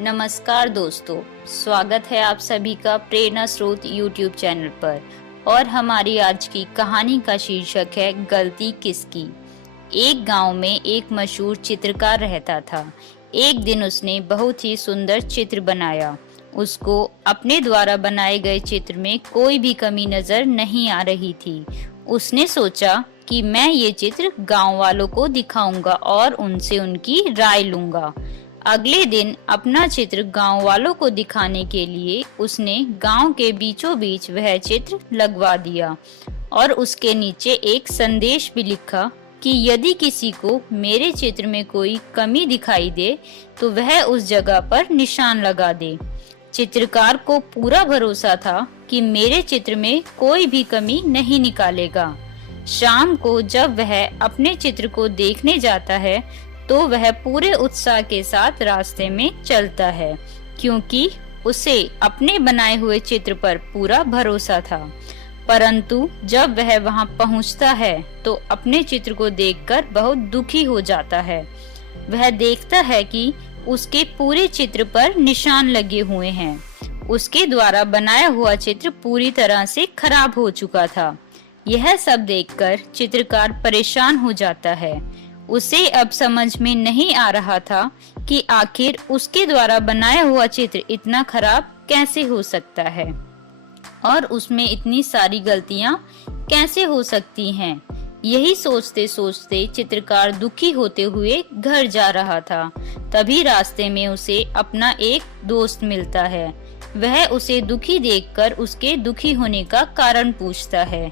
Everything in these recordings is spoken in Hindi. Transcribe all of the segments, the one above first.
नमस्कार दोस्तों, स्वागत है आप सभी का प्रेरणा स्रोत यूट्यूब चैनल पर। और हमारी आज की कहानी का शीर्षक है गलती किसकी। एक गांव में एक मशहूर चित्रकार रहता था। एक दिन उसने बहुत ही सुंदर चित्र बनाया। उसको अपने द्वारा बनाए गए चित्र में कोई भी कमी नजर नहीं आ रही थी। उसने सोचा कि मैं ये चित्र गांव वालों को दिखाऊंगा और उनसे उनकी राय लूंगा। अगले दिन अपना चित्र गांव वालों को दिखाने के लिए उसने गांव के बीचों बीच वह चित्र लगवा दिया और उसके नीचे एक संदेश भी लिखा कि यदि किसी को मेरे चित्र में कोई कमी दिखाई दे तो वह उस जगह पर निशान लगा दे। चित्रकार को पूरा भरोसा था कि मेरे चित्र में कोई भी कमी नहीं निकालेगा। शाम को जब वह अपने चित्र को देखने जाता है तो वह पूरे उत्साह के साथ रास्ते में चलता है, क्योंकि उसे अपने बनाए हुए चित्र पर पूरा भरोसा था। परंतु जब वह वहां पहुंचता है तो अपने चित्र को देखकर बहुत दुखी हो जाता है। वह देखता है कि उसके पूरे चित्र पर निशान लगे हुए हैं। उसके द्वारा बनाया हुआ चित्र पूरी तरह से खराब हो चुका था। यह सब देखकर चित्रकार परेशान हो जाता है। उसे अब समझ में नहीं आ रहा था कि आखिर उसके द्वारा बनाया हुआ चित्र इतना खराब कैसे हो सकता है और उसमें इतनी सारी गलतियां कैसे हो सकती हैं। यही सोचते सोचते चित्रकार दुखी होते हुए घर जा रहा था। तभी रास्ते में उसे अपना एक दोस्त मिलता है। वह उसे दुखी देखकर उसके दुखी होने का कारण पूछता है।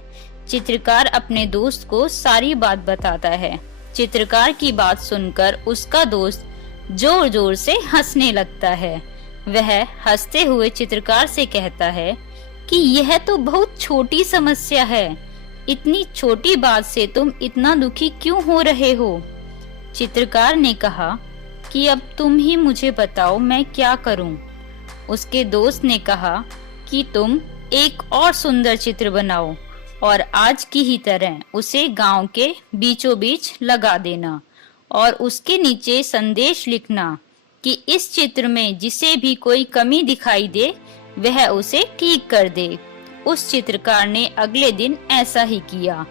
चित्रकार अपने दोस्त को सारी बात बताता है। चित्रकार की बात सुनकर उसका दोस्त जोर जोर से हंसने लगता है। वह हंसते हुए चित्रकार से कहता है कि यह तो बहुत छोटी समस्या है। इतनी छोटी बात से तुम इतना दुखी क्यों हो रहे हो? चित्रकार ने कहा कि अब तुम ही मुझे बताओ मैं क्या करूं। उसके दोस्त ने कहा कि तुम एक और सुंदर चित्र बनाओ और आज की ही तरह उसे गांव के बीचों बीच लगा देना और उसके नीचे संदेश लिखना कि इस चित्र में जिसे भी कोई कमी दिखाई दे वह उसे ठीक कर दे। उस चित्रकार ने अगले दिन ऐसा ही किया।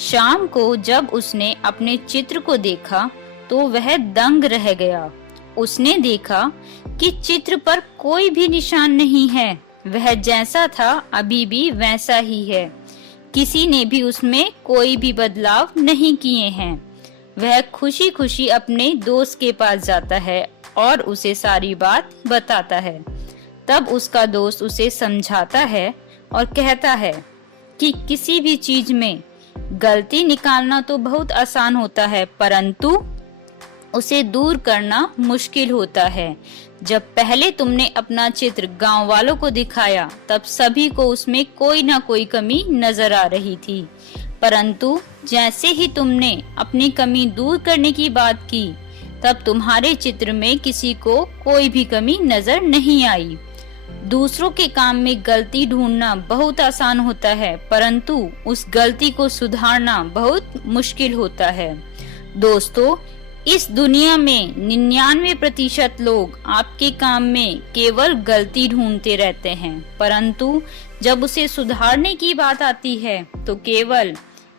शाम को जब उसने अपने चित्र को देखा तो वह दंग रह गया। उसने देखा कि चित्र पर कोई भी निशान नहीं है। वह जैसा था अभी भी वैसा ही है। किसी ने भी उसमें कोई भी बदलाव नहीं किए हैं। वह खुशी खुशी अपने दोस्त के पास जाता है और उसे सारी बात बताता है। तब उसका दोस्त उसे समझाता है और कहता है कि किसी भी चीज में गलती निकालना तो बहुत आसान होता है, परंतु उसे दूर करना मुश्किल होता है। जब पहले तुमने अपना चित्र गांव वालों को दिखाया तब सभी को उसमें कोई ना कोई कमी नजर आ रही थी, परंतु जैसे ही तुमने अपनी कमी दूर करने की बात की तब तुम्हारे चित्र में किसी को कोई भी कमी नजर नहीं आई। दूसरों के काम में गलती ढूंढना बहुत आसान होता है, परंतु उस गलती को सुधारना बहुत मुश्किल होता है। दोस्तों, इस दुनिया में 99% लोग आपके काम में केवल गलती ढूंढते रहते हैं, परंतु जब उसे सुधारने की बात आती है तो केवल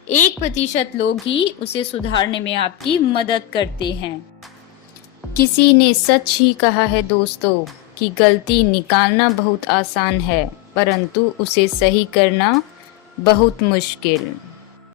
1% लोग ही उसे सुधारने में आपकी मदद करते हैं। किसी ने सच ही कहा है दोस्तों कि गलती निकालना बहुत आसान है, परंतु उसे सही करना बहुत मुश्किल।